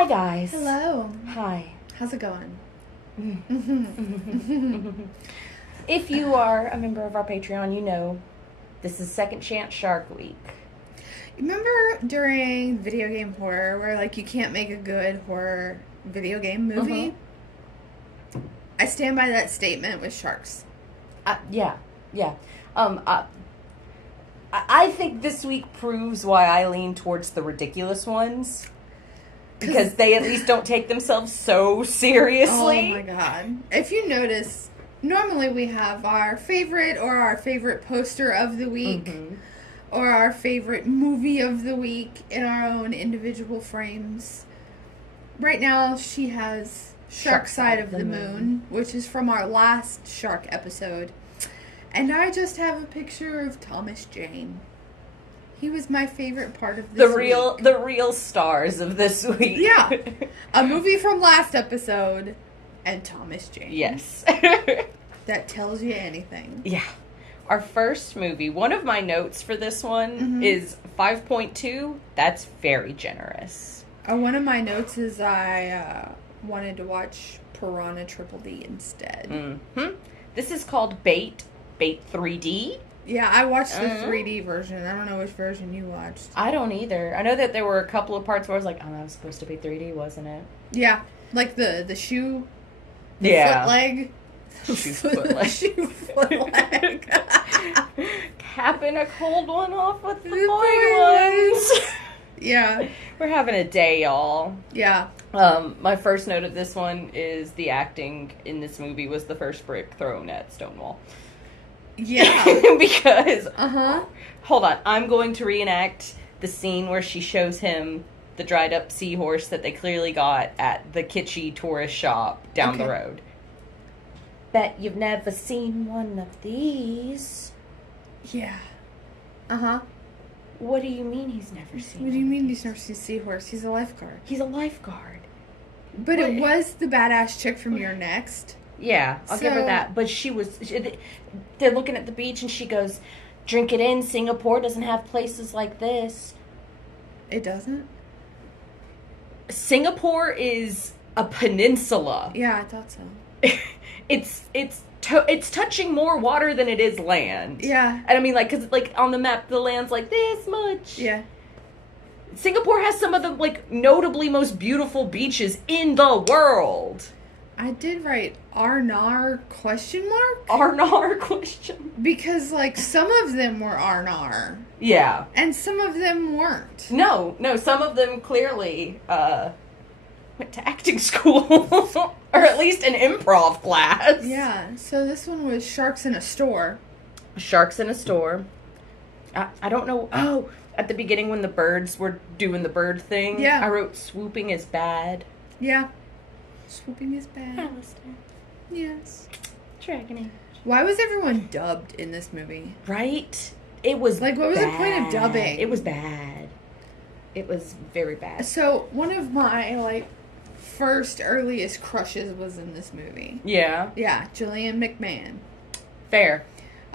Hi, guys. Hello. Hi. How's it going? If you are a member of our Patreon, you know this is Second Chance Shark Week. Remember during video game horror where, like, you can't make a good horror video game movie? I stand by that statement with sharks. Yeah. I think this week proves why I lean towards the ridiculous ones. Because they at least don't take themselves so seriously. Oh my god. If you notice, normally we have our favorite poster of the week or our favorite movie of the week in our own individual frames. Right now she has Shark Side of the Moon, which is from our last shark episode. And I just have a picture of Thomas Jane. He was my favorite part of this week. The real stars of this week. Yeah. A movie from last episode and Thomas Jane. Yes. That tells you anything. Yeah. Our first movie, one of my notes for this one is 5.2. That's very generous. One of my notes is I wanted to watch Piranha Triple D instead. This is called Bait 3D. Yeah, I watched the 3D version. I don't know which version you watched. I don't either. I know that there were a couple of parts where I was like, oh, that was supposed to be 3D, wasn't it? Yeah, like the shoe, yeah. foot leg. Foot leg. Shoe foot leg. Capping a cold one off with the big ones. Yeah. We're having a day, y'all. Yeah. My first note of this one is the acting in this movie was the first brick thrown at Stonewall. Yeah. Because, hold on, I'm going to reenact the scene where she shows him the dried up seahorse that they clearly got at the kitschy tourist shop down the road. Bet you've never seen one of these. Yeah. What do you mean he's never seen What do you mean he's never seen Seahorse? He's a lifeguard. He's a lifeguard. But it was the badass chick from Your Next. Yeah, I'll give her that. But they're looking at the beach and she goes, drink it in, Singapore doesn't have places like this. It doesn't? Singapore is a peninsula. Yeah, I thought so. It's touching more water than it is land. Yeah. And I mean, like, because, like, on the map, the land's like this much. Yeah. Singapore has some of the, like, notably most beautiful beaches in the world. I did write Arnar question mark? Arnar question. Because, like, some of them were Arnar. Yeah. And some of them weren't. No, some of them clearly went to acting school. Or at least an improv class. Yeah, so this one was Sharks in a Store. Sharks in a Store. I don't know. Oh, at the beginning when the birds were doing the bird thing, yeah. I wrote swooping is bad. Yeah. Swooping is bad. Alistair. Yes. Dragon Age. Why was everyone dubbed in this movie? Right? It was like, what was bad. the point of dubbing? It was bad. It was very bad. So, one of my, like, first earliest crushes was in this movie. Yeah? Yeah, Julian McMahon. Fair.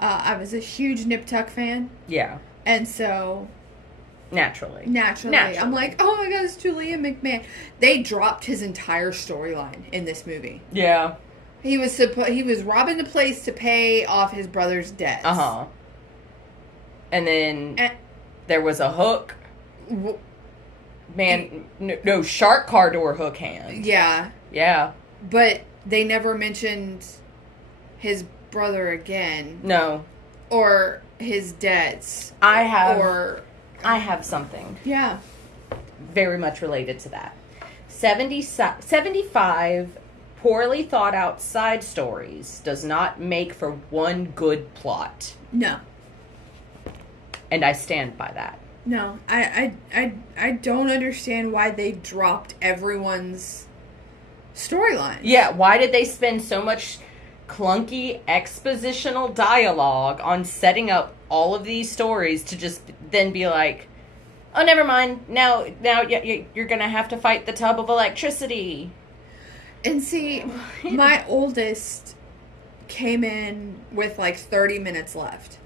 I was a huge Nip Tuck fan. Yeah. And so... Naturally. I'm like, oh my god, it's Julian McMahon. They dropped his entire storyline in this movie. Yeah. He was robbing the place to pay off his brother's debts. And then there was a hook. No, shark car door hook hand. Yeah. Yeah. But they never mentioned his brother again. No. Or his debts. I have something. Yeah. Very much related to that. 75 poorly thought out side stories does not make for one good plot. No. And I stand by that. No. I don't understand why they dropped everyone's storyline. Yeah, why did they spend so much clunky expositional dialogue on setting up all of these stories to just then be like, oh, never mind. Now you're going to have to fight the tub of electricity. And see, my oldest came in with like 30 minutes left.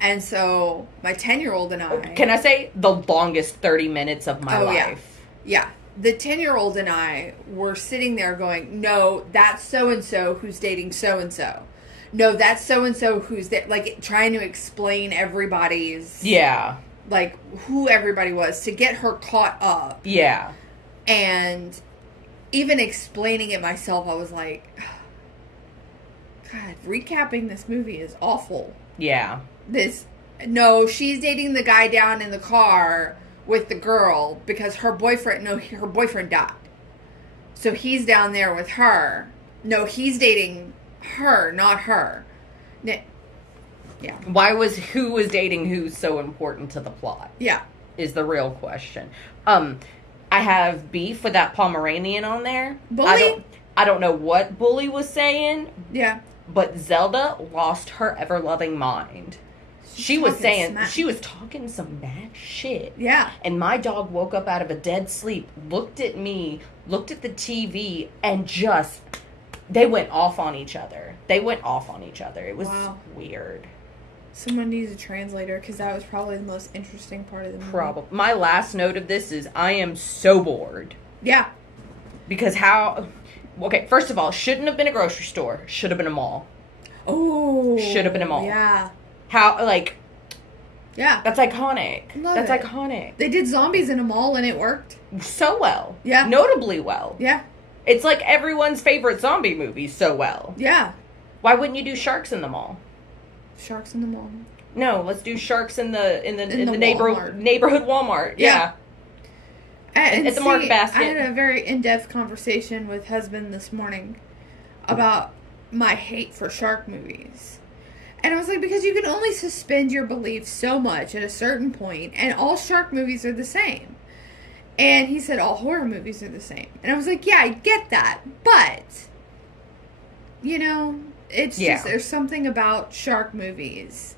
And so my 10-year-old and I... Can I say the longest 30 minutes of my life? Yeah. the 10-year-old and I were sitting there going, no, that's so-and-so who's dating so-and-so. No, that's so-and-so who's there. Like, trying to explain everybody's... Yeah. Like, who everybody was to get her caught up. Yeah. And even explaining it myself, I was like, God, recapping this movie is awful. Yeah. No, she's dating the guy down in the car with the girl because her boyfriend died. So he's down there with her. No, he's dating her, not her. Yeah. Why was who was dating who so important to the plot? Yeah. Is the real question. I have beef with that Pomeranian on there. Bully? I don't know what Bully was saying. Yeah. But Zelda lost her ever-loving mind. She was talking some bad shit. Yeah. And my dog woke up out of a dead sleep, looked at me, looked at the TV, and just, they went off on each other. It was weird. Someone needs a translator, because that was probably the most interesting part of the movie. Probably. My last note of this is, I am so bored. Yeah. Because okay, first of all, shouldn't have been a grocery store. Should have been a mall. Oh. Should have been a mall. Yeah. Yeah. That's iconic. That's iconic. They did zombies in a mall and it worked. So well. Yeah. Notably well. Yeah. It's like everyone's favorite zombie movie so well. Yeah. Why wouldn't you do sharks in the mall? Sharks in the mall. No, let's do sharks in the Walmart. neighborhood Walmart. Yeah. And at the market basket. I had a very in-depth conversation with husband this morning about my hate for shark movies. And I was like, because you can only suspend your belief so much at a certain point, and all shark movies are the same. And he said all horror movies are the same. And I was like, yeah, I get that. But, it's just, there's something about shark movies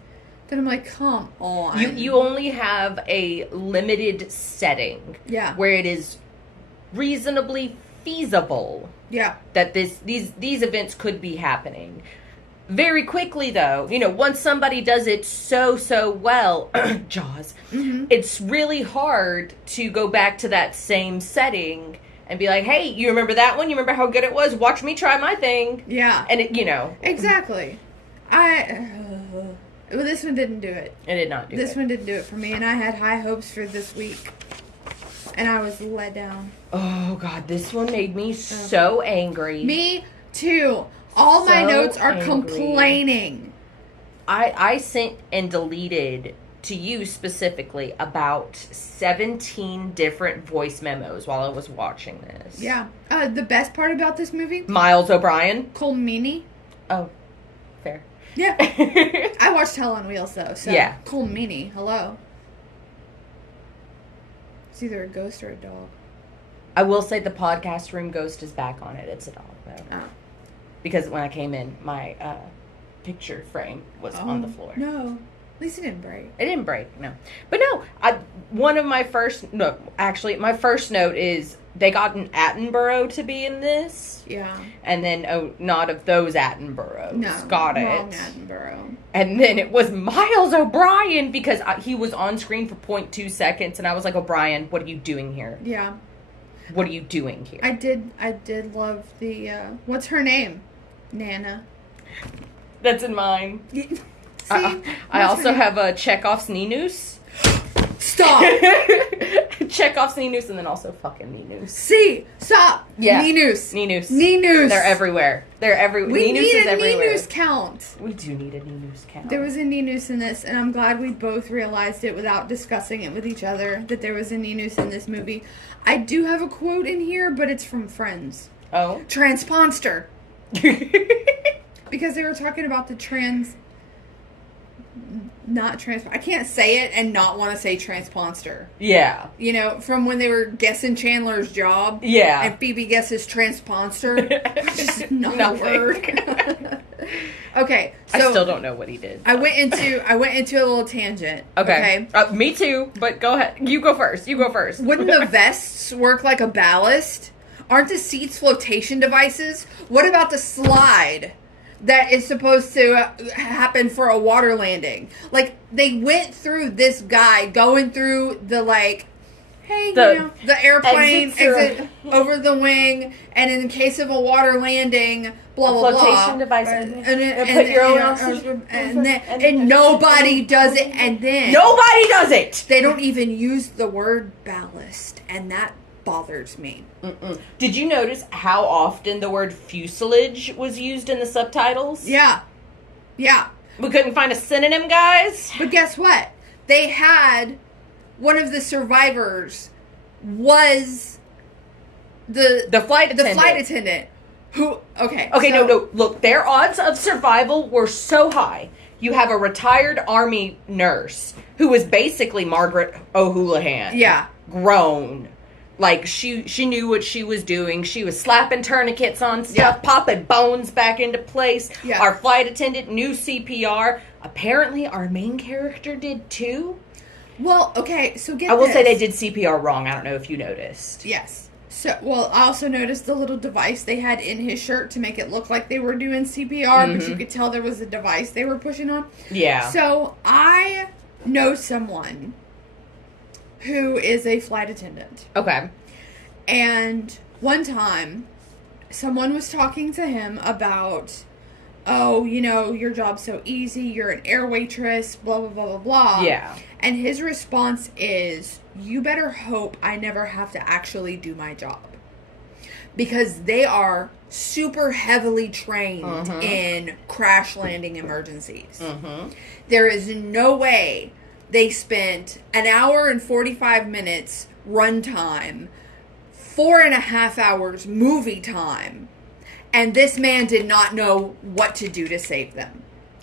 that I'm like, come on. You only have a limited setting. Yeah. Where it is reasonably feasible. Yeah. That these events could be happening. Very quickly, though, once somebody does it so well, Jaws, it's really hard to go back to that same setting and be like, hey, you remember that one? You remember how good it was? Watch me try my thing. Yeah. And Exactly. This one didn't do it. It did not do it. This one didn't do it for me, and I had high hopes for this week. And I was let down. Oh, God, this one made me so angry. Me, too. All my notes are complaining. I sent and deleted to you specifically about 17 different voice memos while I was watching this. Yeah. The best part about this movie? Miles O'Brien. Cole Meany. Oh, fair. Yeah. I watched Hell on Wheels, though. So yeah. Cole Meany, hello. It's either a ghost or a dog. I will say the podcast room ghost is back on it. It's a dog, though. Oh. Because when I came in, my picture frame was on the floor. No. At least it didn't break. It didn't break, no. But no, my first note is they got an Attenborough to be in this. Yeah. And then, not of those Attenboroughs. No, got it. wrong Attenborough. And then it was Miles O'Brien because he was on screen for 0.2 seconds. And I was like, O'Brien, what are you doing here? Yeah. What are you doing here? I did love the, what's her name? Nana. That's in mine. See, I also have Chekhov's Ninus. Stop! Chekhov's Ninus and then also fucking Ninus. See! Stop! Yeah. Ninus. Ninus. They're everywhere. We need a everywhere. Ninus count. We do need a Ninus count. There was a Ninus in this, and I'm glad we both realized it without discussing it with each other, that there was a Ninus in this movie. I do have a quote in here, but it's from Friends. Oh? Transponster. Because they were talking about the I can't say it and not want to say transponster. Yeah. From when they were guessing Chandler's job. Yeah. And Phoebe guesses transponster. Just not a word. Okay. So I still don't know what he did. I went into a little tangent. Okay. Me too, but go ahead. You go first. Wouldn't the vests work like a ballast? Aren't the seats flotation devices? What about the slide that is supposed to happen for a water landing? Like, they went through this guy going through the, hey, the airplane exit over the wing, and in case of a water landing, blah, blah, blah. Flotation device. And put your own oxygen. And nobody does it, and then... Nobody does it! They don't even use the word ballast, and that bothers me. Did you notice how often the word fuselage was used in the subtitles? Yeah. Yeah. We couldn't find a synonym, guys. But guess what? They had... One of the survivors was the flight attendant. The flight attendant. Who, okay. Okay, so, no. Look, their odds of survival were so high. You have a retired Army nurse who was basically Margaret O'Houlihan. Yeah. Grown. Like, she knew what she was doing. She was slapping tourniquets on stuff, popping bones back into place. Yeah. Our flight attendant knew CPR. Apparently, our main character did too. Well, okay, so I will say they did CPR wrong. I don't know if you noticed. Yes. So, well, I also noticed the little device they had in his shirt to make it look like they were doing CPR, but you could tell there was a device they were pushing on. Yeah. So, I know someone who is a flight attendant. Okay. And one time, someone was talking to him about, oh, your job's so easy, you're an air waitress, blah, blah, blah, blah, blah. Yeah. And his response is, you better hope I never have to actually do my job. Because they are super heavily trained in crash landing emergencies. There is no way they spent an hour and 45 minutes runtime, 4.5 hours movie time, and this man did not know what to do to save them.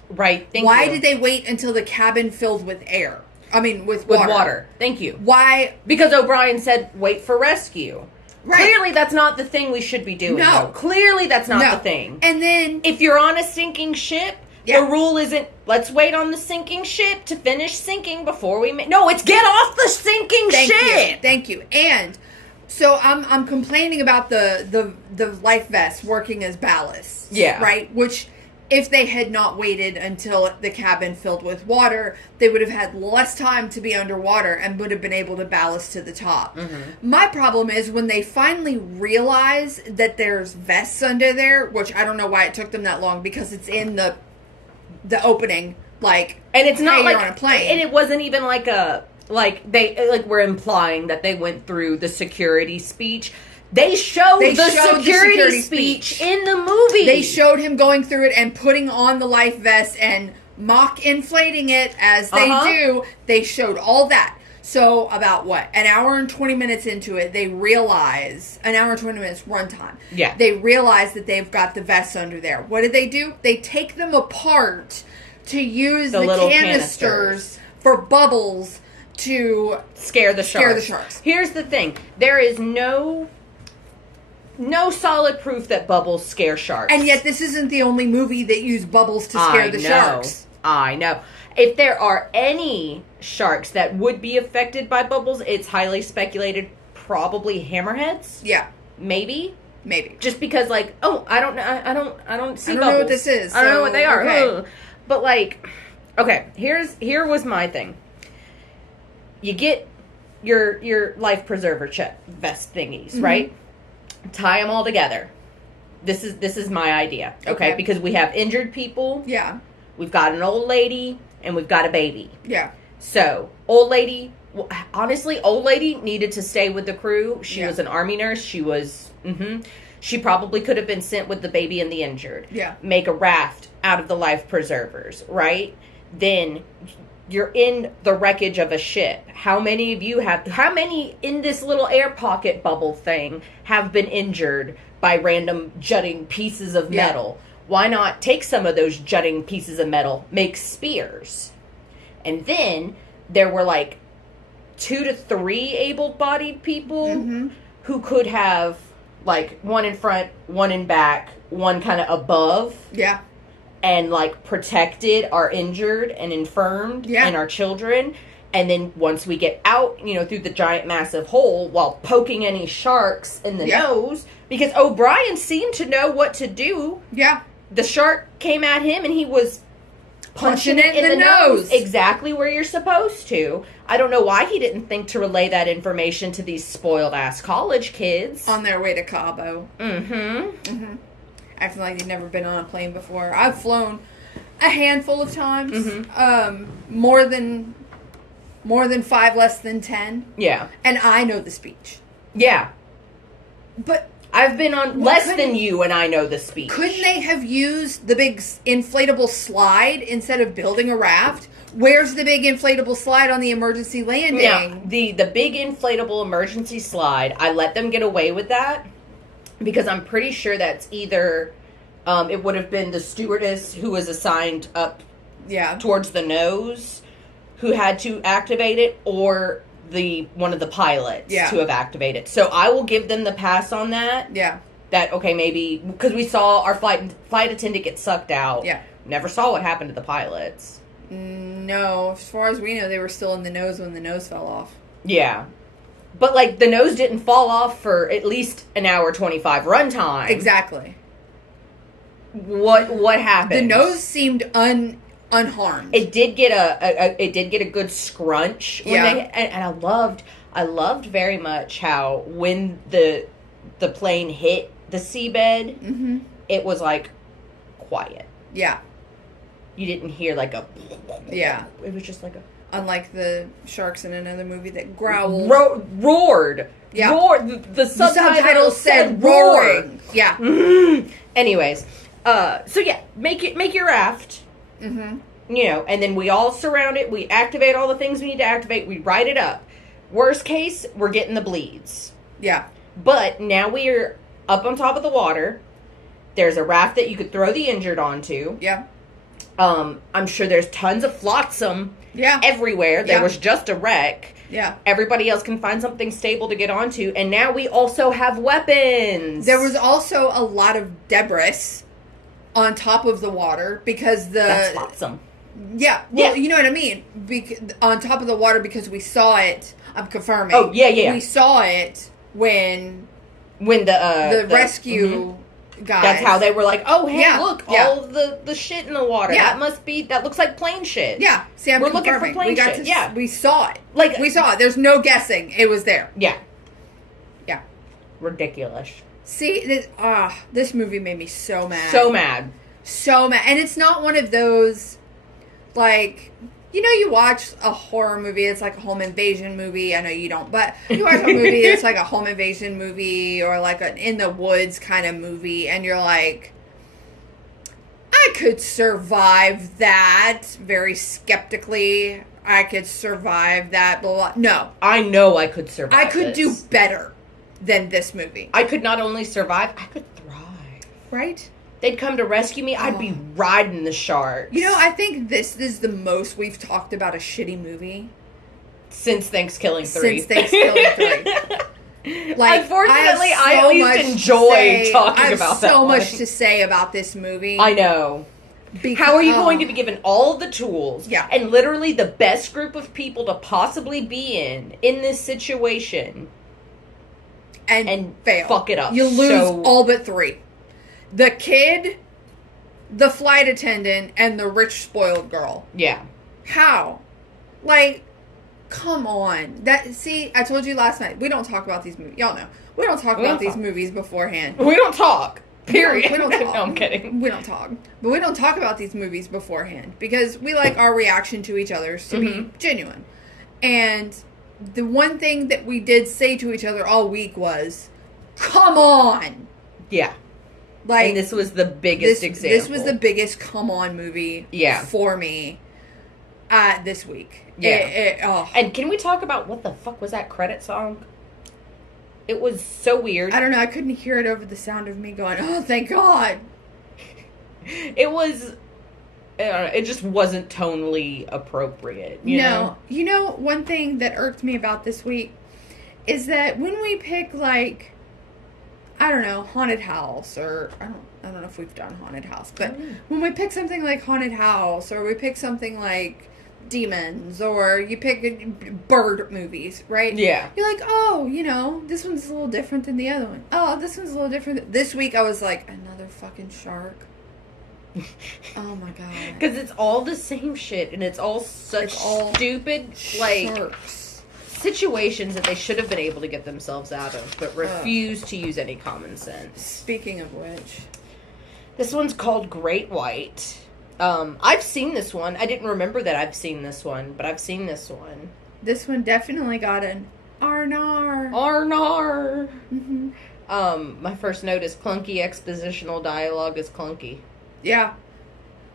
Right. Why did they wait until the cabin filled with air? I mean, with water. With water. Thank you. Why? Because O'Brien said, wait for rescue. Right. Clearly, that's not the thing we should be doing. No. Though. Clearly, that's not the thing. And then... If you're on a sinking ship, the rule isn't, let's wait on the sinking ship to finish sinking before we... No, it's get off the sinking ship! Thank you. And... So I'm complaining about the life vest working as ballast. Yeah. Right? Which, if they had not waited until the cabin filled with water, they would have had less time to be underwater and would have been able to ballast to the top. My problem is when they finally realize that there's vests under there, which I don't know why it took them that long, because it's in the opening, like, and it's not hey, like you're on a plane. And it wasn't even like a... Like, they were implying that they went through the security speech. They showed the security speech in the movie. They showed him going through it and putting on the life vest and mock inflating it as they do. They showed all that. So, about what? An hour and 20 minutes into it, they realize... An hour and 20 minutes runtime. Yeah. They realize that they've got the vests under there. What do? They take them apart to use the canisters for bubbles... to scare the sharks. Here's the thing. There is no solid proof that bubbles scare sharks. And yet this isn't the only movie that used bubbles to scare the sharks. I know. If there are any sharks that would be affected by bubbles, it's highly speculated probably hammerheads. Yeah. Maybe. Just because I don't know. I don't see bubbles. I don't know what this is. I don't know what they are. Okay. But okay, here was my thing. You get your life preserver vest thingies, right? Tie them all together. This is my idea, okay? Because we have injured people. Yeah. We've got an old lady and we've got a baby. Yeah. So, old lady, honestly, old lady needed to stay with the crew. She was an Army nurse. She was, she probably could have been sent with the baby and the injured. Yeah. Make a raft out of the life preservers, right? Then... You're in the wreckage of a ship. How many in this little air pocket bubble thing have been injured by random jutting pieces of metal? Why not take some of those jutting pieces of metal, make spears? And then there were 2 to 3 able-bodied people who could have one in front, one in back, one kind of above. Yeah. And protected our injured and infirmed and our children. And then once we get out, through the giant massive hole, while poking any sharks in the nose, because O'Brien seemed to know what to do. Yeah. The shark came at him and he was punching it in the nose. Exactly where you're supposed to. I don't know why he didn't think to relay that information to these spoiled-ass college kids. On their way to Cabo. Acting like they've never been on a plane before. I've flown a handful of times. More than 5, less than 10. Yeah. And I know the speech. Yeah. But I've been on less than you, and I know the speech. Couldn't they have used the big inflatable slide instead of building a raft? Where's the big inflatable slide on the emergency landing? Yeah, the big inflatable emergency slide, I let them get away with that because I'm pretty sure that's either it would have been the stewardess who was assigned up towards the nose who had to activate it, or one of the pilots to have activated. So I will give them the pass on that. Yeah. That, okay, maybe, because we saw our flight attendant get sucked out. Yeah. Never saw what happened to the pilots. No, as far as we know, they were still in the nose when the nose fell off. Yeah. But, like, the nose didn't fall off for at least an hour 25 runtime. Exactly. What happened? The nose seemed unharmed. It did get a good scrunch. And I loved very much how when the plane hit the seabed, it was like quiet. Yeah. You didn't hear like a... Yeah. It was just like a... Unlike the sharks in another movie that growled. Roared. Yeah. Roared. The subtitle said roaring. Yeah. Anyways. So yeah, make your raft. You know, and then we all surround it. We activate all the things we need to activate. We write it up. Worst case, we're getting the bleeds. Yeah. But now we are up on top of the water. There's a raft that you could throw the injured onto. Yeah. I'm sure there's tons of flotsam everywhere. There was just a wreck. Yeah. Everybody else can find something stable to get onto. And now we also have weapons. There was also a lot of debris on top of the water because That's flotsam. Yeah. Well, you know what I mean. On top of the water because we saw it. I'm confirming. Oh, yeah. We saw it when the rescue guys. That's how they were like, oh, hey, look, yeah. all of the shit in the water. Yeah. That looks like plane shit. Yeah. See, we're looking for plane shit. We saw it. Like, we saw it. There's no guessing. It was there. Yeah. Yeah. Ridiculous. See, this movie made me so mad. So mad. So mad. And it's not one of those, like... You know, you watch a horror movie, it's like a home invasion movie. I know you don't, but you watch a movie that's like a home invasion movie or like an in the woods kind of movie, and you're like, I could survive that. Very skeptically, I could survive that. Blah, blah. No. I know I could survive. I could do better than this movie. I could not only survive, I could thrive. Right? They'd come to rescue me, I'd be riding the sharks. You know, I think this is the most we've talked about a shitty movie. Since Thanksgiving 3. Like, unfortunately, I at least enjoy talking about that. I have so much to say about this movie. I know. How are you going to be given all of the tools and literally the best group of people to possibly be in this situation and fail? Fuck it up. You lose all but 3. The kid, the flight attendant, and the rich spoiled girl. Yeah. How? Like, come on. See, I told you last night, we don't talk about these movies. Y'all know. We don't talk about these movies beforehand. We don't talk. Period. We don't talk. No, I'm kidding. We don't talk. But we don't talk about these movies beforehand because we like our reaction to each other's to be genuine. And the one thing that we did say to each other all week was, come on. Yeah. Like, and this was the biggest example. This was the biggest come on movie for me this week. Yeah. And can we talk about what the fuck was that credit song? It was so weird. I don't know. I couldn't hear it over the sound of me going, oh, thank God. It was... it just wasn't tonally appropriate. You know? You know, one thing that irked me about this week is that when we pick, like... I don't know, Haunted House, or I don't know if we've done Haunted House, but when we pick something like Haunted House, or we pick something like Demons, or you pick bird movies, right? Yeah. You're like, oh, you know, this one's a little different than the other one. Oh, this one's a little different. This week I was like, another fucking shark. Oh my god. Because it's all the same shit, and it's all such stupid, like, sharks. situations that they should have been able to get themselves out of, but refuse to use any common sense. Speaking of which. This one's called Great White. I've seen this one. I didn't remember that I've seen this one, but I've seen this one. This one definitely got an Arnar. Arnar. Mm-hmm. My first note is clunky expositional dialogue is clunky. Yeah.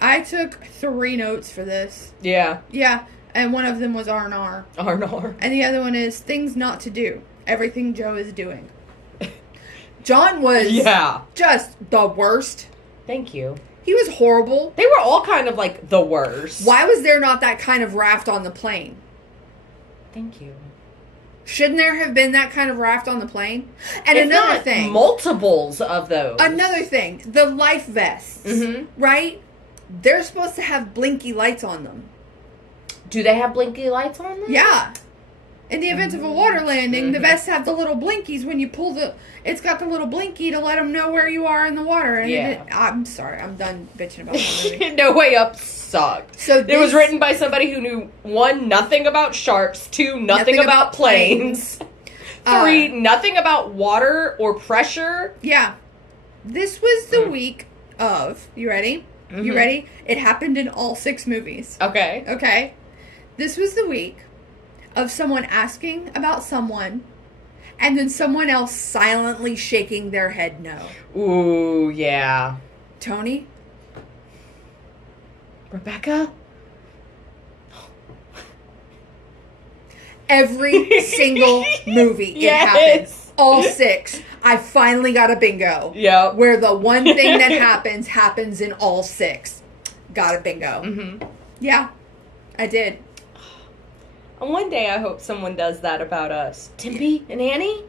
I took 3 notes for this. Yeah. Yeah, and one of them was Arnar. Arnar. And the other one is things not to do. Everything Joe is doing. John was just the worst. Thank you. He was horrible. They were all kind of like the worst. Why was there not that kind of raft on the plane? Thank you. Shouldn't there have been that kind of raft on the plane? And if another not, thing. multiples of those. Another thing. The life vests. Mm-hmm. Right? They're supposed to have blinky lights on them. Do they have blinky lights on them? Yeah. In the event of a water landing, the vests have the little blinkies when you pull the... It's got the little blinky to let them know where you are in the water. And I'm sorry. I'm done bitching about that movie. No Way Up sucked. So it was written by somebody who knew, 1, nothing about sharks, 2, nothing about planes, 3, nothing about water or pressure. Yeah. This was the week of... You ready? Mm-hmm. You ready? It happened in all 6 movies. Okay. Okay. This was the week of someone asking about someone and then someone else silently shaking their head no. Ooh, yeah. Tony? Rebecca? Every single movie it happens. All 6. I finally got a bingo. Yep. Where the one thing that happens in all 6. Got a bingo. Mm-hmm. Yeah, I did. And one day I hope someone does that about us. Timpy and Annie?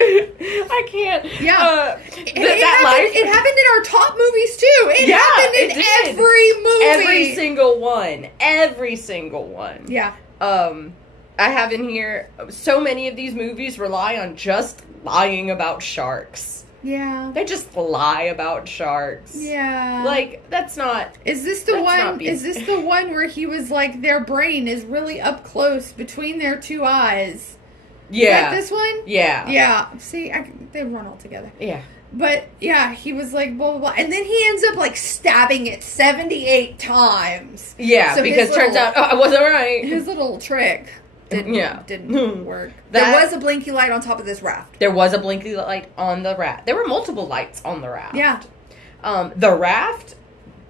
I can't. Yeah. It happened in our top movies too. It happened in every movie. Every single one. Every single one. Yeah. I have in here, so many of these movies rely on just lying about sharks. Yeah. They just lie about sharks. Yeah. Like, that's not... Is this the one where he was like, their brain is really up close between their 2 eyes? Yeah. Is that this one? Yeah. Yeah. See, they run all together. Yeah. But, yeah, he was like, blah, blah, blah. And then he ends up, like, stabbing it 78 times. Yeah, so because turns out, I wasn't right. His little trick didn't work. There was a blinky light on top of this raft. There was a blinky light on the raft. There were multiple lights on the raft. Yeah. The raft,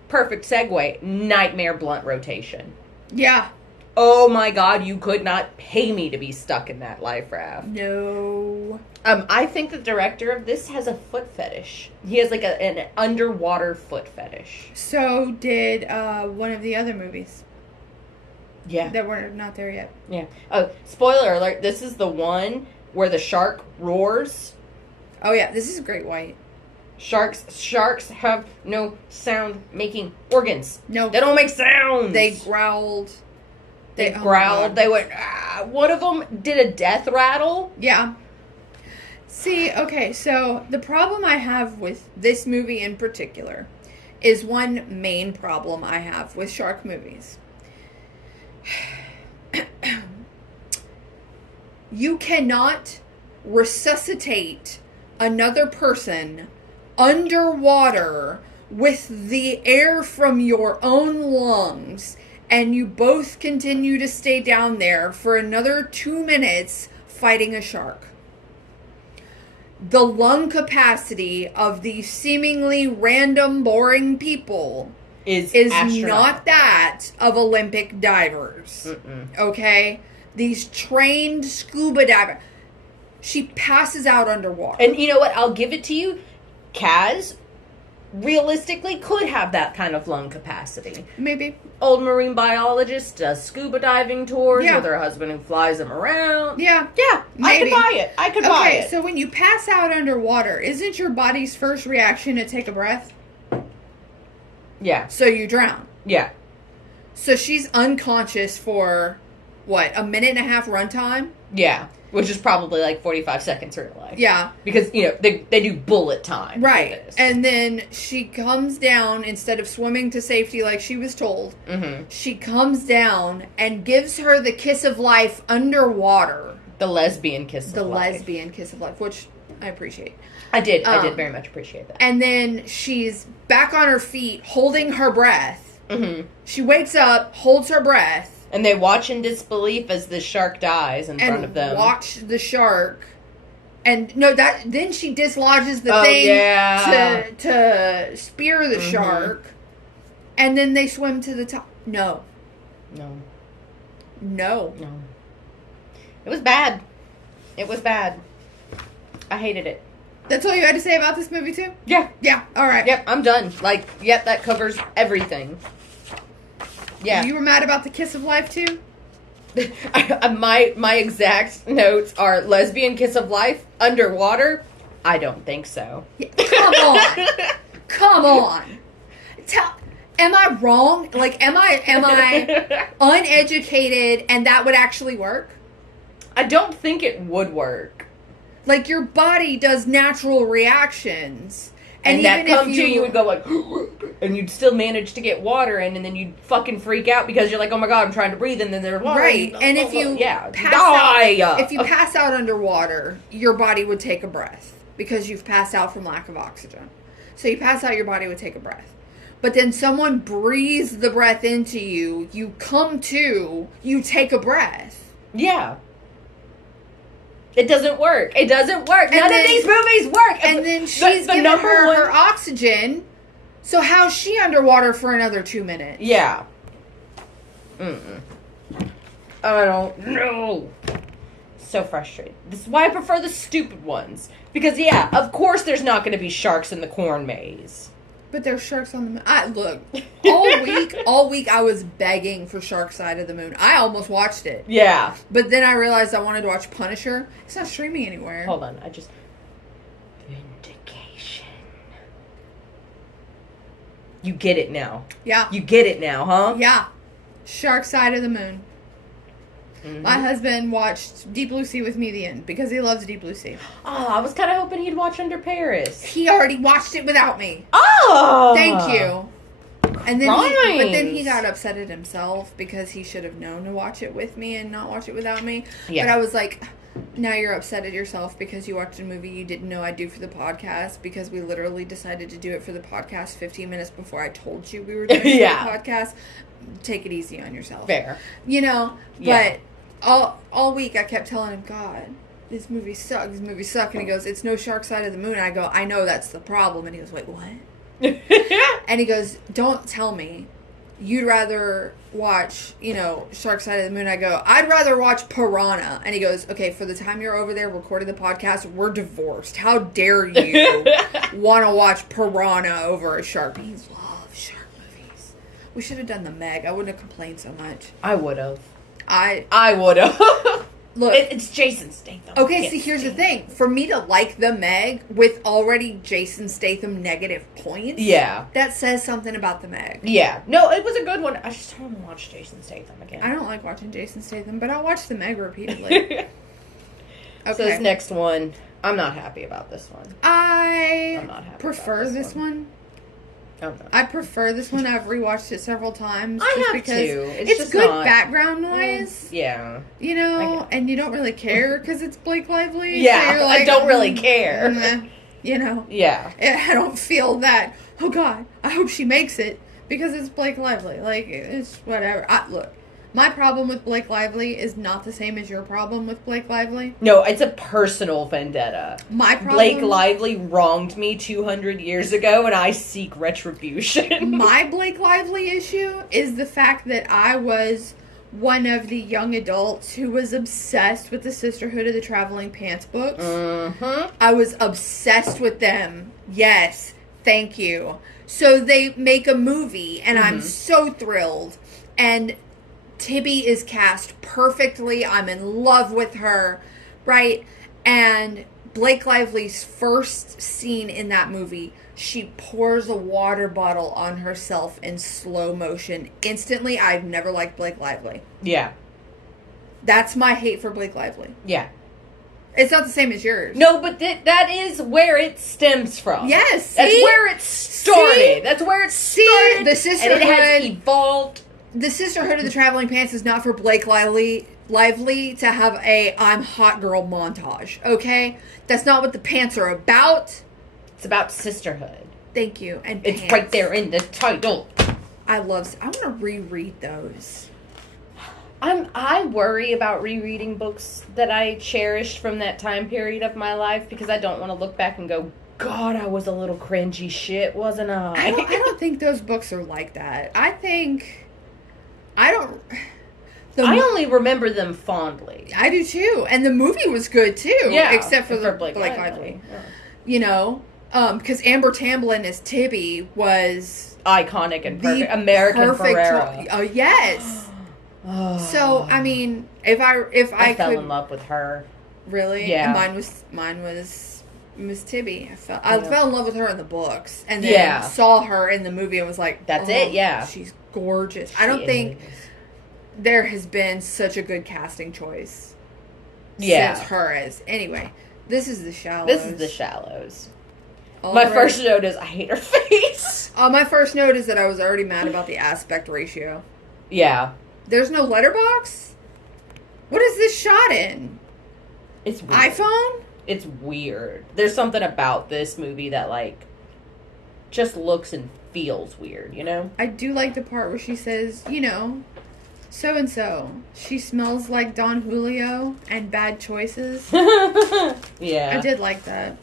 perfect segue, nightmare blunt rotation. Yeah. Oh my god, you could not pay me to be stuck in that life raft. No. I think the director of this has a foot fetish. He has like an underwater foot fetish. So did one of the other movies. Yeah. That we're not there yet. Yeah. Oh, spoiler alert, this is the one where the shark roars. Oh yeah, this is Great White. Sharks have no sound making organs. No. They don't make sounds. They growled. They growled. They went, ah. One of them did a death rattle. Yeah. See, okay, so the problem I have with this movie in particular is one main problem I have with shark movies. You cannot resuscitate another person underwater with the air from your own lungs, and you both continue to stay down there for another 2 minutes fighting a shark. The lung capacity of these seemingly random, boring people is not that of Olympic divers. Mm-mm. Okay? These trained scuba divers. She passes out underwater. And you know what? I'll give it to you. Kaz realistically could have that kind of lung capacity. Maybe. Old marine biologist does scuba diving tours with her husband who flies them around. Yeah. Yeah. Maybe. I could buy it. Okay, so when you pass out underwater, isn't your body's first reaction to take a breath? Yeah. So you drown. Yeah. So she's unconscious for, what, a minute and a half runtime? Yeah. Which is probably like 45 seconds real life. Yeah. Because, they do bullet time. Right. And then she comes down, instead of swimming to safety like she was told, she comes down and gives her the kiss of life underwater. The lesbian kiss of life. The lesbian kiss of life, which I appreciate. I did very much appreciate that. And then she's back on her feet, holding her breath. She wakes up, holds her breath. And they watch in disbelief as the shark dies in front of them. And watch the shark. And then she dislodges the thing to spear the shark. And then they swim to the top. No. It was bad. It was bad. I hated it. That's all you had to say about this movie, too? Yeah. Yeah, all right. Yep, I'm done. That covers everything. Yeah. You were mad about the kiss of life, too? My exact notes are lesbian kiss of life, underwater. I don't think so. Yeah, come on. Come on. Am I wrong? Am I uneducated and that would actually work? I don't think it would work. Your body does natural reactions. And that come to you would go and you'd still manage to get water in, and then you'd fucking freak out because you're like, oh my god, I'm trying to breathe, and then there's water. Right, and if you if you pass out underwater, your body would take a breath because you've passed out from lack of oxygen. So you pass out, your body would take a breath. But then someone breathes the breath into you, you come to, you take a breath. Yeah. It doesn't work. It doesn't work. None of these movies work. And then she's giving her oxygen. So how's she underwater for another 2 minutes? Yeah. I don't know. So frustrated. This is why I prefer the stupid ones. Because, yeah, of course there's not going to be sharks in the corn maze. But there's sharks on the moon. Look, all week I was begging for Shark Side of the Moon. I almost watched it. Yeah. But then I realized I wanted to watch Punisher. It's not streaming anywhere. Hold on, Vindication. You get it now. Yeah. You get it now, huh? Yeah. Shark Side of the Moon. My husband watched Deep Blue Sea with me the end because he loves Deep Blue Sea. Oh, I was kind of hoping he'd watch Under Paris. He already watched it without me. Oh! Thank you. And then he got upset at himself because he should have known to watch it with me and not watch it without me. Yeah. But I was like, now you're upset at yourself because you watched a movie you didn't know I'd do for the podcast because we literally decided to do it for the podcast 15 minutes before I told you we were doing it for the podcast. Take it easy on yourself. Fair. But all week I kept telling him, God, this movie sucks. This movie sucks. And he goes, it's no Shark Side of the Moon. And I go, I know that's the problem. And he goes, wait, what? And he goes, don't tell me you'd rather watch, Shark Side of the Moon. I go, I'd rather watch Piranha. And he goes, okay, for the time you're over there recording the podcast, we're divorced. How dare you want to watch Piranha over a shark? He loves shark movies. We should have done The Meg. I wouldn't have complained so much. I would have. I would have. Look, it's Jason Statham. Okay, see, here's the thing. For me to like The Meg with already Jason Statham negative points, that says something about The Meg. Yeah. No, it was a good one. I just don't want to watch Jason Statham again. I don't like watching Jason Statham, but I'll watch The Meg repeatedly. Okay. So this next one, I'm not happy about this one. I'm not happy prefer this one. Oh, no. I prefer this one. I've rewatched it several times. I have because too. It's good background noise. Yeah. And you don't really care because it's Blake Lively. Yeah, so you're like, I don't really care. Yeah. I don't feel that, oh God, I hope she makes it because it's Blake Lively. It's whatever. Look, my problem with Blake Lively is not the same as your problem with Blake Lively. No, it's a personal vendetta. My problem... Blake Lively wronged me 200 years ago, and I seek retribution. My Blake Lively issue is the fact that I was one of the young adults who was obsessed with the Sisterhood of the Traveling Pants books. Mm-hmm. I was obsessed with them. Yes, thank you. So they make a movie, and I'm so thrilled. And Tibby is cast perfectly. I'm in love with her, right? And Blake Lively's first scene in that movie, she pours a water bottle on herself in slow motion. Instantly, I've never liked Blake Lively. Yeah. That's my hate for Blake Lively. Yeah. It's not the same as yours. No, but that is where it stems from. Yes, see? That's where it started. See? That's where it started. The sisterhood, and it has evolved. The Sisterhood of the Traveling Pants is not for Blake Lively to have a I'm hot girl montage, okay? That's not what the pants are about. It's about sisterhood. Thank you. And it's pants. right there in the title. I want to reread those. I worry about rereading books that I cherished from that time period of my life because I don't want to look back and go, God, I was a little cringy shit, wasn't I? I don't think those books are like that. I only remember them fondly. I do too. And the movie was good too. Yeah. Except for Blake Lively. Yeah. You know? Because Amber Tamblyn as Tibby was... iconic and perfect. American Ferrera. Oh, yes. So, I mean, if I fell in love with her. Really? Yeah. And mine was Miss Tibby. I fell in love with her in the books. And then saw her in the movie and was like... That's it, yeah. She's gorgeous. I don't think there has been such a good casting choice since her as... Anyway, this is The Shallows. My first note is I hate her face. My first note is that I was already mad about the aspect ratio. Yeah. There's no letterbox? What is this shot in? It's weird. iPhone? It's weird. There's something about this movie that, like, just looks and feels weird, you know? I do like the part where she says, you know, so-and-so. She smells like Don Julio and bad choices. Yeah. I did like that.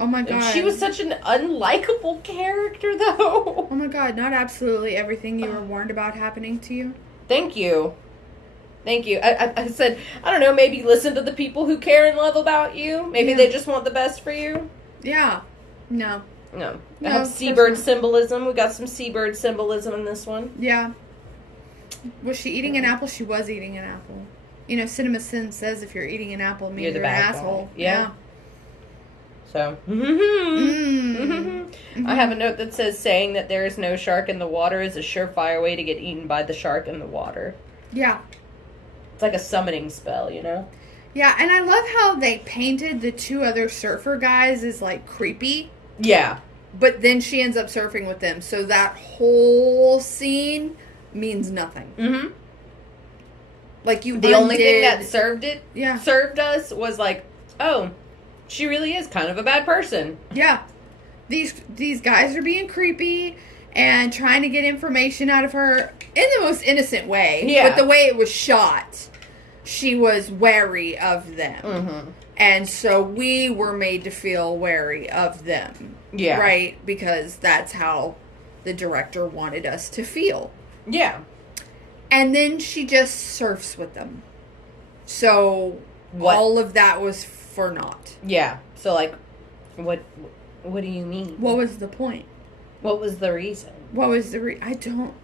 Oh my God. She was such an unlikable character, though. Oh my God, not absolutely everything you were warned about happening to you. Thank you. I said, I don't know, maybe listen to the people who care and love about you. Maybe they just want the best for you. Yeah. No. I have seabird symbolism. We got some seabird symbolism in this one. Yeah. Was she eating an apple? She was eating an apple. You know, Cinema Sin says if you're eating an apple, it means you're an asshole. Yeah. So, I have a note that says saying that there is no shark in the water is a surefire way to get eaten by the shark in the water. Yeah. It's like a summoning spell, you know? Yeah, and I love how they painted the two other surfer guys as, like, creepy. Yeah. But then she ends up surfing with them, so that whole scene means nothing. Mm-hmm. Like, the only thing that served us was like, oh, she really is kind of a bad person. Yeah. These guys are being creepy and trying to get information out of her in the most innocent way. Yeah. But the way it was shot, she was wary of them. Mm-hmm. And so we were made to feel wary of them. Yeah. Right? Because that's how the director wanted us to feel. Yeah. And then she just surfs with them. So all of that was for naught. Yeah. So, like, what do you mean? What was the point? What was the reason? I don't...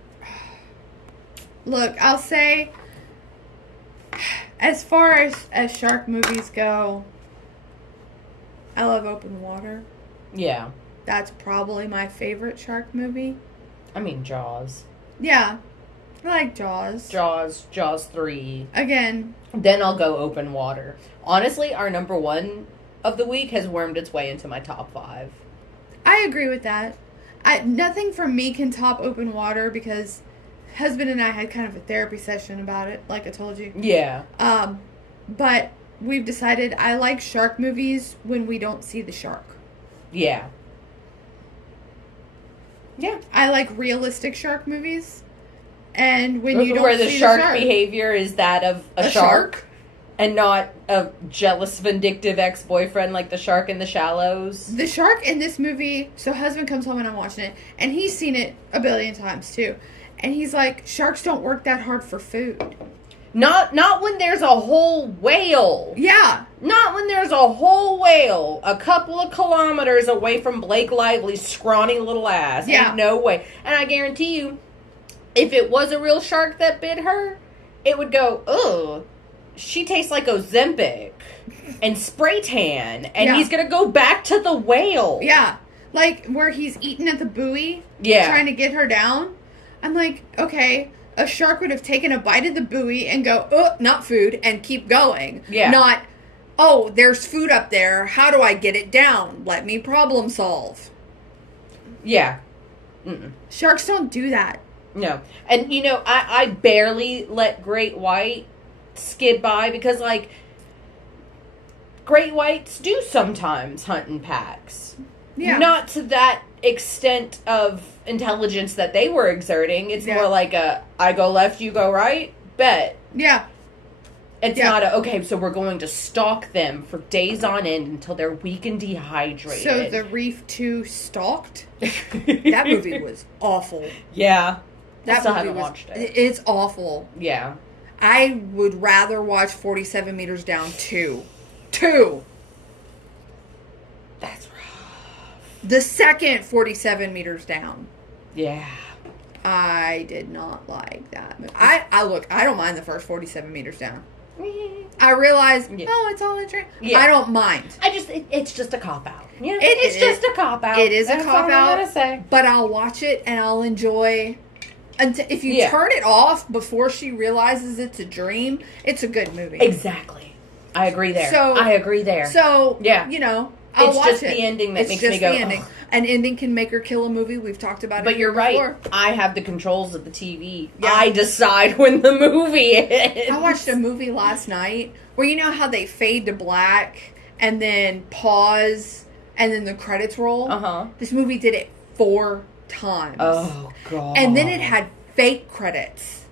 Look, I'll say, as far as shark movies go, I love Open Water. Yeah. That's probably my favorite shark movie. I mean, Jaws. Yeah. I like Jaws. Jaws 3. Again. Then I'll go Open Water. Honestly, our number one of the week has wormed its way into my top 5. I agree with that. Nothing from me can top Open Water because husband and I had kind of a therapy session about it, like I told you. Yeah. But we've decided I like shark movies when we don't see the shark. Yeah. Yeah. I like realistic shark movies. And when you don't where the see shark the shark behavior is that of a shark and not a jealous, vindictive ex-boyfriend like the shark in The Shallows. The shark in this movie, so husband comes home and I'm watching it, and he's seen it a billion times too. And he's like, sharks don't work that hard for food. Not when there's a whole whale. Yeah. Not when there's a whole whale a couple of kilometers away from Blake Lively's scrawny little ass. Yeah. Ain't no way. And I guarantee you, if it was a real shark that bit her, it would go, ugh, she tastes like Ozempic and spray tan, and he's going to go back to the whale. Yeah. Like, where he's eating at the buoy, trying to get her down. I'm like, okay, a shark would have taken a bite of the buoy and go, oh, not food, and keep going. Yeah. Not, oh, there's food up there. How do I get it down? Let me problem solve. Yeah. Sharks don't do that. No. And, you know, I barely let great white skid by because, like, great whites do sometimes hunt in packs. Yeah. Not to that extent of intelligence that they were exerting. It's more like I go left, you go right, bet. Yeah. It's not okay, so we're going to stalk them for days on end until they're weak and dehydrated. So The Reef 2 Stalked? That movie was awful. Yeah. That I still movie haven't watched it. It's awful. Yeah. I would rather watch 47 Meters Down 2. 2! That's rough. The second 47 Meters Down. Yeah. I did not like that movie. I don't mind the first 47 Meters Down. I realize, it's all a dream. Yeah. I don't mind. It's just a cop-out. Yeah, it's just a cop-out. It is a cop-out. That's all I'm gonna say. But I'll watch it and I'll enjoy. If you turn it off before she realizes it's a dream, it's a good movie. Exactly. I agree there. So, you know, I'll watch it. It's just the ending that makes me go, ending. An ending can make or kill a movie. We've talked about it But you're before. right. I have the controls of the TV. Yeah. I decide when the movie ends. I watched a movie last night where you know how they fade to black and then pause and then the credits roll? Uh-huh. This movie did it 4 times. Oh, God. And then it had fake credits.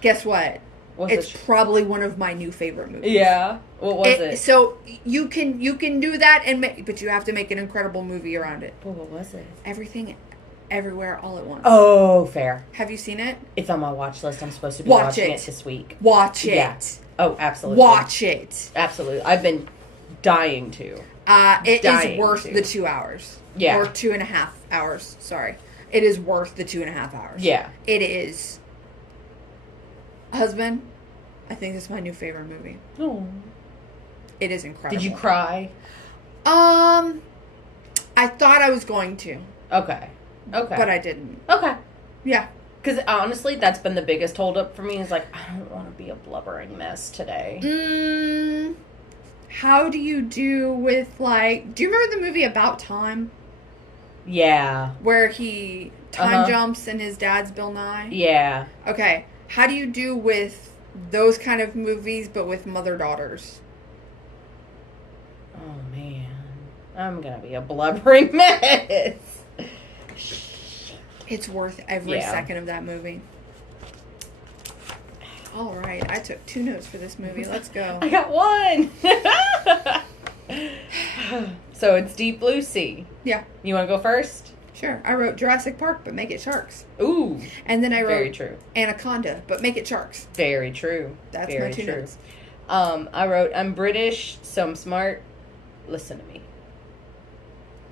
Guess what? It's probably one of my new favorite movies. Yeah. What was it? So you can do that but you have to make an incredible movie around it. Well, what was it? Everything, Everywhere, All at Once. Oh, fair. Have you seen it? It's on my watch list. I'm supposed to be watching it this week. Watch it. Yeah. Oh, absolutely. Watch it. Absolutely. I've been dying to. It is worth the 2 hours. Yeah. Or 2.5 hours. Sorry. It is worth the 2.5 hours. Yeah. It is. Husband, I think this is my new favorite movie. Oh. It is incredible. Did you cry? I thought I was going to. Okay. But I didn't. Okay. Yeah. Because honestly, that's been the biggest holdup for me is like, I don't want to be a blubbering mess today. How do you do with like, do you remember the movie About Time? Yeah. Where he time jumps and his dad's Bill Nye? Yeah. Okay. How do you do with those kind of movies but with mother-daughters? Oh, man. I'm going to be a blubbering mess. It's worth every second of that movie. All right. I took 2 notes for this movie. Let's go. I got 1. So it's Deep Blue Sea. Yeah. You want to go first? Sure. I wrote Jurassic Park, but make it sharks. Ooh. And then I wrote Very true. Anaconda, but make it sharks. Very true. That's Very my 2 notes. I wrote, I'm British, so I'm smart. Listen to me.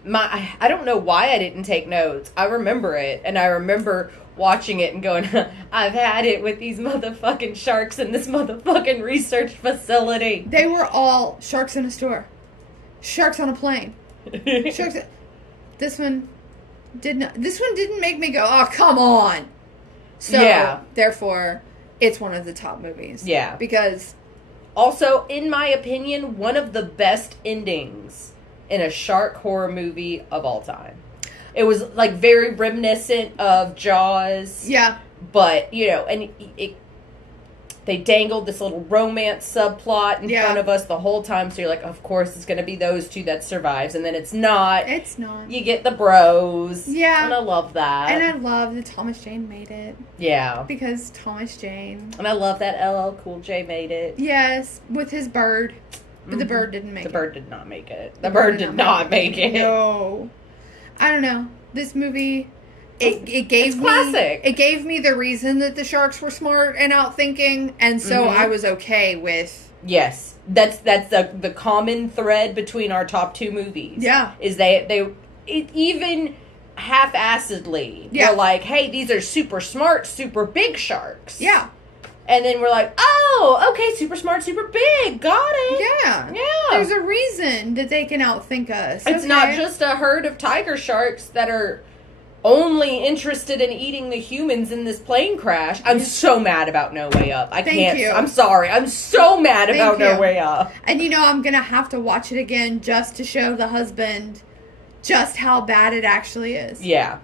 I don't know why I didn't take notes. I remember it, and I remember watching it and going, I've had it with these motherfucking sharks in this motherfucking research facility. They were all sharks in a store. Sharks on a plane. Sharks. This one didn't make me go, oh, come on. So, therefore, it's one of the top movies. Yeah. Because... Also, in my opinion, one of the best endings in a shark horror movie of all time. It was, like, very reminiscent of Jaws. Yeah. But, you know, and they dangled this little romance subplot in front of us the whole time. So you're like, of course, it's going to be those 2 that survives. And then it's not. It's not. You get the bros. Yeah. And I love that. And I love that Thomas Jane made it. Yeah. Because Thomas Jane. And I love that LL Cool J made it. Yes. With his bird. But the bird didn't make it. The bird did not make it. The bird did not make it. No. I don't know. This movie... It gave me classic. It gave me the reason that the sharks were smart and outthinking, and so I was okay with. Yes, that's the common thread between our top 2 movies. Yeah, is even half-assedly we're like, hey, these are super smart, super big sharks. Yeah, and then we're like, oh, okay, super smart, super big, got it. Yeah. There's a reason that they can outthink us. It's not just a herd of tiger sharks that are only interested in eating the humans in this plane crash. I'm so mad about No Way Up. Thank you. I'm sorry. I'm so mad about No Way Up. And I'm going to have to watch it again just to show the husband just how bad it actually is. Yeah.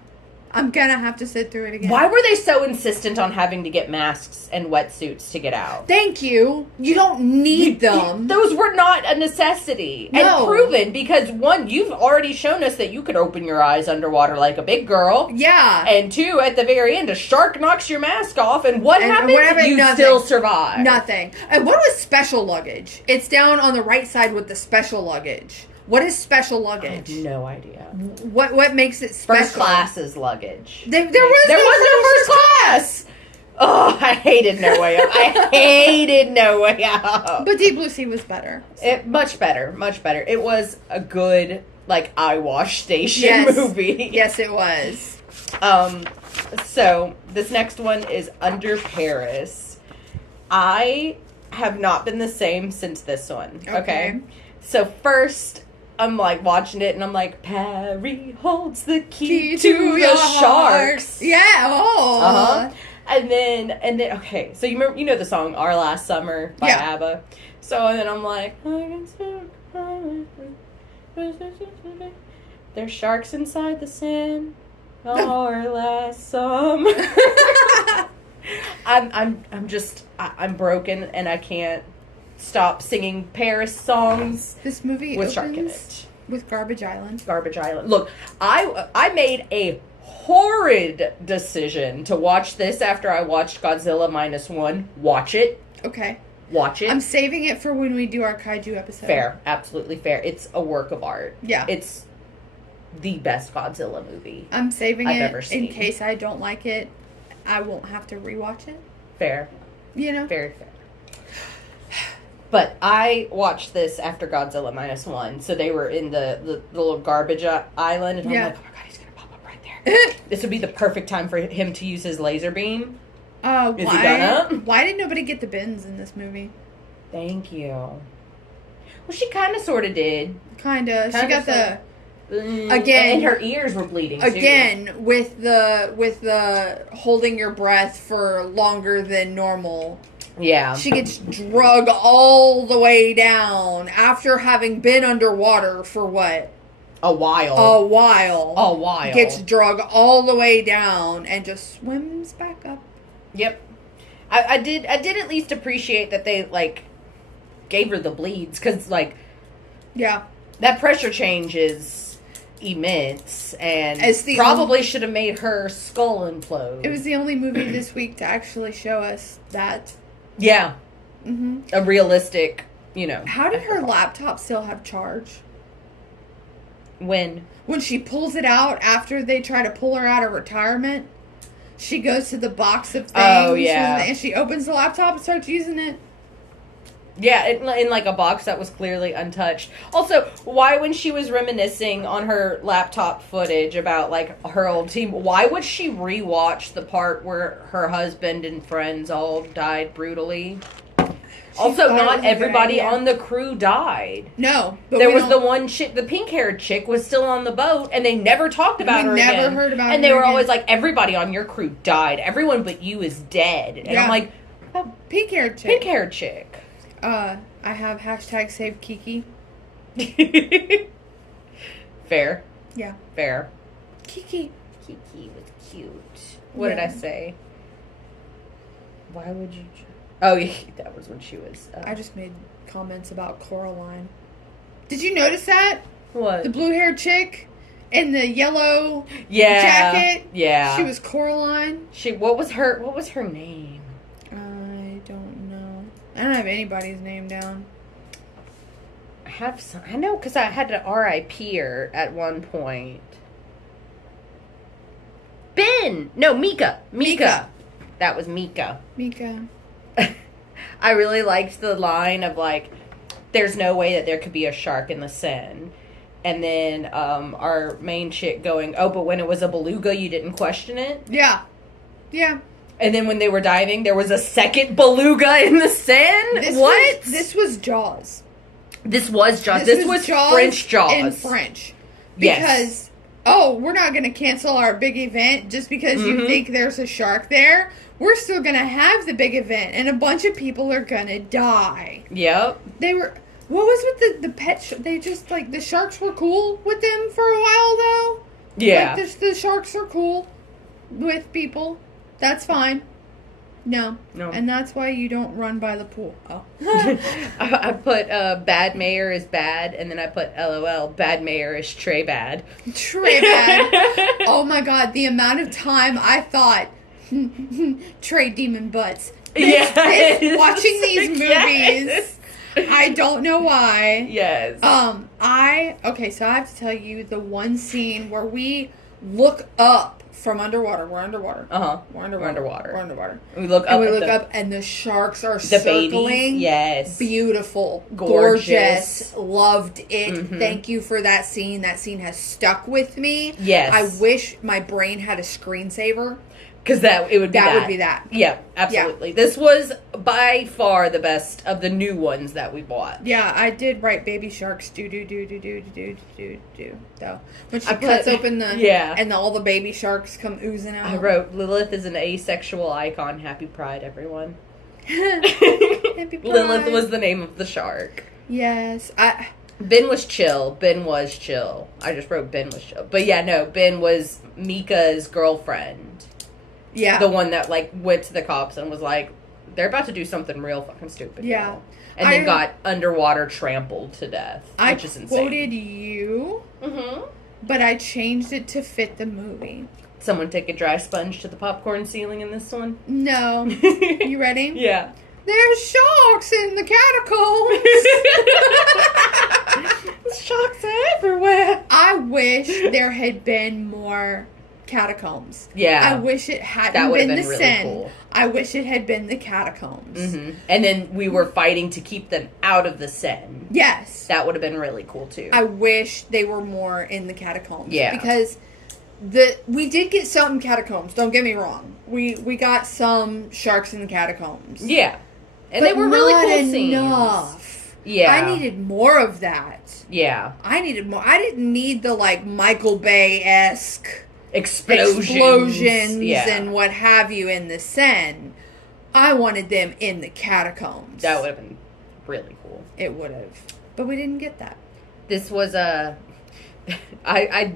I'm going to have to sit through it again. Why were they so insistent on having to get masks and wetsuits to get out? Thank you. You don't need them. Those were not a necessity. No. And proven, because one, you've already shown us that you could open your eyes underwater like a big girl. Yeah. And two, at the very end, a shark knocks your mask off, and what happens? You nothing. Still survive. Nothing. And what was special luggage? It's down on the right side with the special luggage. What is special luggage? I have no idea. What makes it special? First class's luggage. There was no first class. Oh, I hated No Way Up. I hated No Way Up. But Deep Blue Sea was better. Much better. It was a good, eye wash station movie. Yes, it was. So this next one is Under Paris. I have not been the same since this one. Okay. So first, I'm watching it, and I'm like, Perry holds the key to the sharks. Yeah. Oh. Uh-huh. And then okay. So you know the song "Our Last Summer" by ABBA. So and then I'm like, there's sharks inside the sand. Our last summer. I'm broken, and I can't stop singing Paris songs. This movie with opens shark in it. With Garbage Island. Garbage Island. Look, I made a horrid decision to watch this after I watched Godzilla -1. Watch it. Okay. Watch it. I'm saving it for when we do our kaiju episode. Fair. Absolutely fair. It's a work of art. Yeah. It's the best Godzilla movie I'm saving I've it ever seen. in case I don't like it. I won't have to rewatch it. Fair. Very fair. But I watched this after Godzilla -1, so they were in the little garbage island, and I'm like, oh my god, he's gonna pop up right there. This would be the perfect time for him to use his laser beam. Is he gonna? Why did nobody get the bins in this movie? Thank you. Well, she kind of, sort of did. Kinda. She got the... Again, and her ears were bleeding too. With the holding your breath for longer than normal. Yeah. She gets drug all the way down after having been underwater for what? A while. Gets drug all the way down and just swims back up. Yep. I did at least appreciate that they gave her the bleeds, because that pressure change is immense, and probably should have made her skull implode. It was the only movie this week to actually show us that. Yeah. Mm-hmm. A realistic, How did her laptop still have charge? When she pulls it out after they try to pull her out of retirement, she goes to the box of things. Oh, yeah. And she opens the laptop and starts using it. Yeah, in a box that was clearly untouched. Also, why, when she was reminiscing on her laptop footage about her old team, why would she rewatch the part where her husband and friends all died brutally? Also, not everybody on the crew died. No, but there was the one chick, the pink-haired chick, was still on the boat, and they never talked about her again. Never heard about her. And they were always like, everybody on your crew died. Everyone but you is dead. And I'm like, pink-haired chick. Pink-haired chick. I have hashtag save Kiki. Fair. Yeah. Fair. Kiki was cute. What did I say? Why would you... Oh, yeah, that was when she was... I just made comments about Coraline. Did you notice that? What? The blue-haired chick in the yellow jacket? Yeah. She was Coraline. What was her name? I don't know. I don't have anybody's name down. I know, because I had to R.I.P. her at one point. Mika. That was Mika. I really liked the line of there's no way that there could be a shark in the Seine. And then our main chick going, oh, but when it was a beluga, you didn't question it? Yeah. And then when they were diving, there was a second beluga in the Seine? What? This was Jaws. This was Jaws. This was Jaws French Jaws. In French. Because oh, we're not going to cancel our big event just because you think there's a shark there. We're still going to have the big event, and a bunch of people are going to die. Yep. What was with the pet? They just, like, the sharks were cool with them for a while, though. Yeah. Like, the sharks are cool with people. That's fine. No. And that's why you don't run by the pool. Oh. I put bad mayor is bad, and then I put LOL, bad mayor is Trey bad. Trey bad. Oh my god, the amount of time I thought Trey demon butts. Watching these movies. I don't know why. Yes. Okay, so I have to tell you the one scene where we look up from underwater. We're underwater. We're underwater. We look up. And the sharks are the circling. Babies. Yes. Beautiful. Gorgeous. Loved it. Thank you for that scene. That scene has stuck with me. Yes. I wish my brain had a screensaver. Because that would be that. Yeah, absolutely. Yeah. This was by far the best of the new ones that we bought. Yeah, I did write baby sharks do. Though when she cuts open and all the baby sharks come oozing out. I wrote Lilith is an asexual icon. Happy Pride, everyone. Happy Pride. Lilith was the name of the shark. Yes, Ben was chill. I just wrote Ben was chill. But yeah, no, Ben was Mika's girlfriend. Yeah. The one that, like, went to the cops and was like, they're about to do something real fucking stupid. Yeah. Now. And then got underwater trampled to death, which is insane. I quoted you, but I changed it to fit the movie. Someone take a dry sponge to the popcorn ceiling in this one? No. You ready? Yeah. There's sharks in the catacombs. Sharks everywhere. I wish there had been more catacombs. Yeah. I wish it hadn't been the really Seine. Cool. I wish it had been the catacombs. And then we were fighting to keep them out of the Seine. Yes. That would have been really cool too. I wish they were more in the catacombs. Yeah. Because we did get some catacombs, don't get me wrong. We got some sharks in the catacombs. Yeah. And they were really cool scenes. Enough. Yeah. I needed more of that. Yeah. I needed more. I didn't need the, like, Michael Bay-esque explosions and what have you in the Seine. I wanted them in the catacombs. That would have been really cool. It would have. But we didn't get that. This was I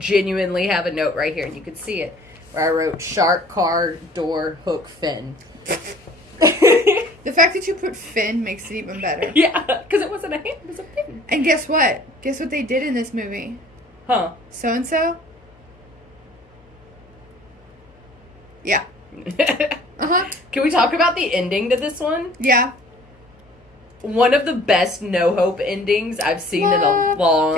genuinely have a note right here, and you can see it, where I wrote shark, car, door, hook, fin. The fact that you put fin makes it even better. Yeah, because it wasn't a hand, it was a fin. And guess what? Guess what they did in this movie? Huh. So-and-so? Yeah. Can we talk about the ending to this one? Yeah. One of the best No Hope endings I've seen in a long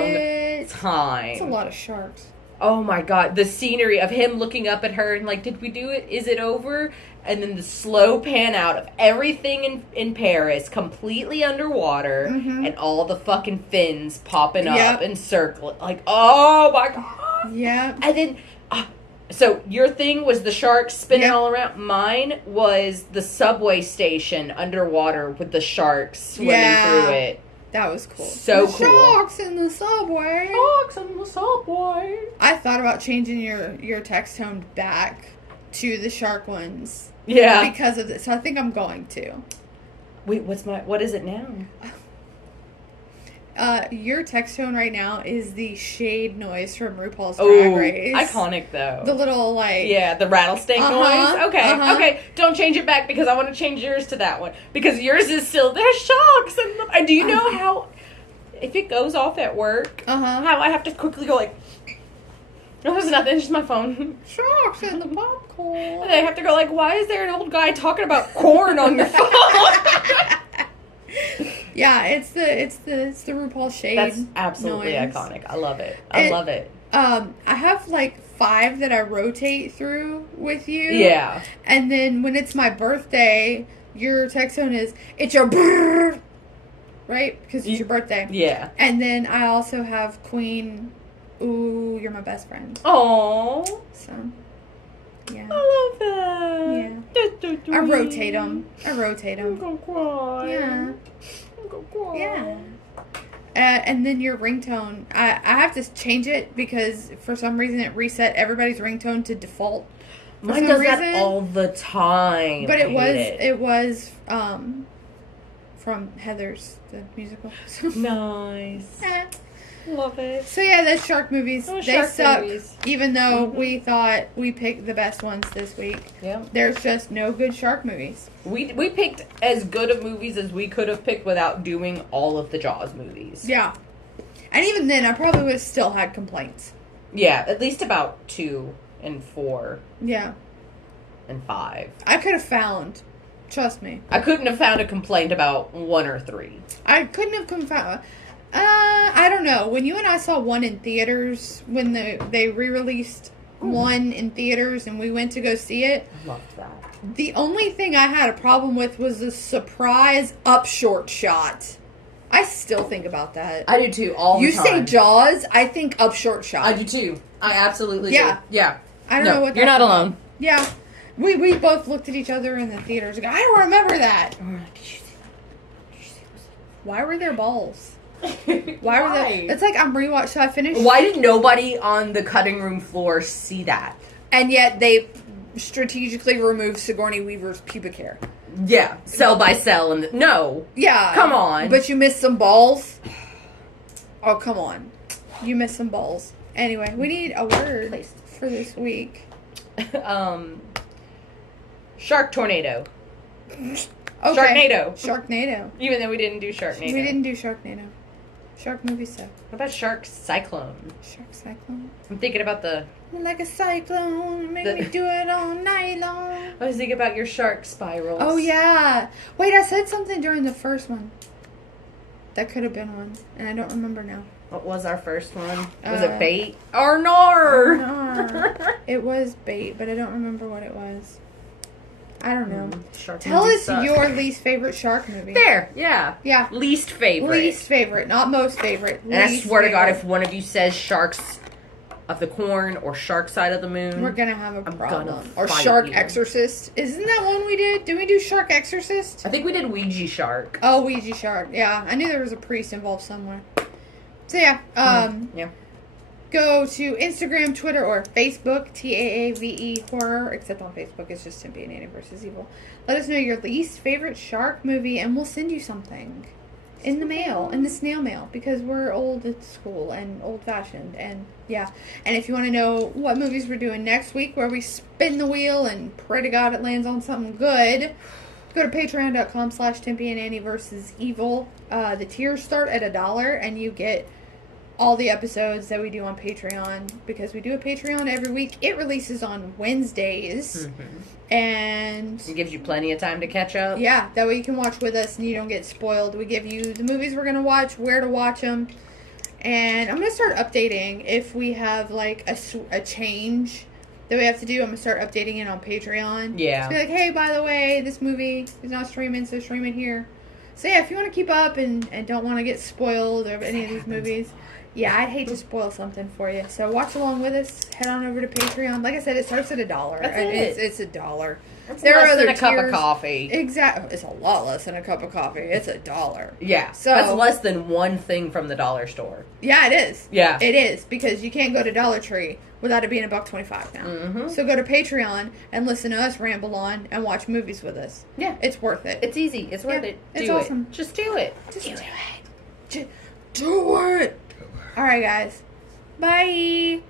time. It's a lot of sharks. Oh my god. The scenery of him looking up at her and like, did we do it? Is it over? And then the slow pan out of everything in Paris completely underwater and all the fucking fins popping up and circling. Like, oh my god. Yeah. And then... so your thing was the sharks spinning all around. Mine was the subway station underwater with the sharks swimming through it. That was cool. So cool. Sharks in the subway. Sharks in the subway. I thought about changing your text tone back to the shark ones. Yeah. Because of this. So I think I'm going to. Wait, what is it now? Your text tone right now is the shade noise from RuPaul's Drag Race. Iconic though. The little like... Yeah, the rattlesnake noise. Okay, okay. Don't change it back because I want to change yours to that one. Because yours is still, there's sharks. And do you know how, if it goes off at work, how I have to quickly go like, no, there's nothing, it's just my phone. Sharks in the popcorn. And I have to go like, why is there an old guy talking about corn on your phone? Yeah, it's the RuPaul shade. That's absolutely noise. iconic. I love it. I love it. I have like 5 that I rotate through with you. Yeah. And then when it's my birthday, your text tone is, it's your brrr, right? Because it's your birthday. Yeah. And then I also have Queen, ooh, you're my best friend. Aww. So, yeah. I love that. Yeah. I rotate them. I'm gonna cry. Yeah. I'm gonna cry. Yeah. and then your ringtone. I have to change it because for some reason it reset everybody's ringtone to default. Mine does that all the time. But it was from Heathers, the musical. Nice. Love it. So yeah, those shark movies, they suck. Even though we thought we picked the best ones this week. Yeah. There's just no good shark movies. We picked as good of movies as we could have picked without doing all of the Jaws movies. Yeah. And even then, I probably would have still had complaints. Yeah, at least about 2 and 4. Yeah. And 5. I could have found, trust me. I couldn't have found a complaint about 1 or 3. I couldn't have found... I don't know. When you and I saw one in theaters, when they re-released one in theaters and we went to go see it. I loved that. The only thing I had a problem with was the surprise up short shot. I still think about that. I do too, all the time. You say Jaws, I think up short shot. I do too. I absolutely do. Yeah. I don't know what that's you're not alone. Yeah. We both looked at each other in the theaters and go, I don't remember that. Did you see that? Why were there balls? Why were they? It's like I'm rewatching. So I finished. Why did nobody on the cutting room floor see that? And yet they strategically removed Sigourney Weaver's pubic hair. Yeah, cell by cell, and no. Yeah, come on. But you missed some balls. Oh, come on, you missed some balls. Anyway, we need a word for this week. Shark tornado. Okay. Sharknado. Even though we didn't do Sharknado. We didn't do Sharknado. Shark movie stuff. What about Shark Cyclone? Shark Cyclone? I'm thinking about like a cyclone, make me do it all night long. I was thinking about your shark spirals. Oh, yeah. Wait, I said something during the first one. That could have been one, and I don't remember now. What was our first one? Was it bait? Or nar? Nar. It was bait, but I don't remember what it was. I don't know. Tell us your least favorite shark movie. There, yeah. Yeah. Least favorite. Least favorite, not most favorite. And I swear to God, if one of you says Sharks of the Corn or Shark Side of the Moon, we're gonna have a problem. Or Shark Exorcist. Isn't that one we did? Did we do Shark Exorcist? I think we did Ouija Shark. Oh, Ouija Shark. Yeah, I knew there was a priest involved somewhere. So yeah, yeah. Go to Instagram, Twitter, or Facebook, TAAVE Horror, except on Facebook it's just Tempe and Annie vs. Evil. Let us know your least favorite shark movie, and we'll send you something in the mail, in the snail mail, because we're old at school and old-fashioned, and yeah. And if you want to know what movies we're doing next week, where we spin the wheel and pray to God it lands on something good, go to patreon.com/Tempe and Annie vs. Evil. The tiers start at $1, and you get all the episodes that we do on Patreon, because we do a Patreon every week. It releases on Wednesdays, and it gives you plenty of time to catch up. Yeah, that way you can watch with us and you don't get spoiled. We give you the movies we're gonna watch, where to watch them, and I'm gonna start updating if we have like a change that we have to do. I'm gonna start updating it on Patreon. Yeah, just be like, hey, by the way, this movie is not streaming, so stream it here. So yeah, if you want to keep up and don't want to get spoiled of any of these movies. Yeah, I'd hate to spoil something for you. So watch along with us. Head on over to Patreon. Like I said, it starts at $1. It's $1. There less than a cup of coffee. Exactly. It's a lot less than a cup of coffee. It's $1. Yeah. So that's less than one thing from the dollar store. Yeah, it is. Yeah. It is, because you can't go to Dollar Tree without it being $1.25 now. Mm-hmm. So go to Patreon and listen to us ramble on and watch movies with us. Yeah. It's worth it. It's easy. It's worth it. It's awesome. Just do it. Just do it. Do it. All right, guys. Bye.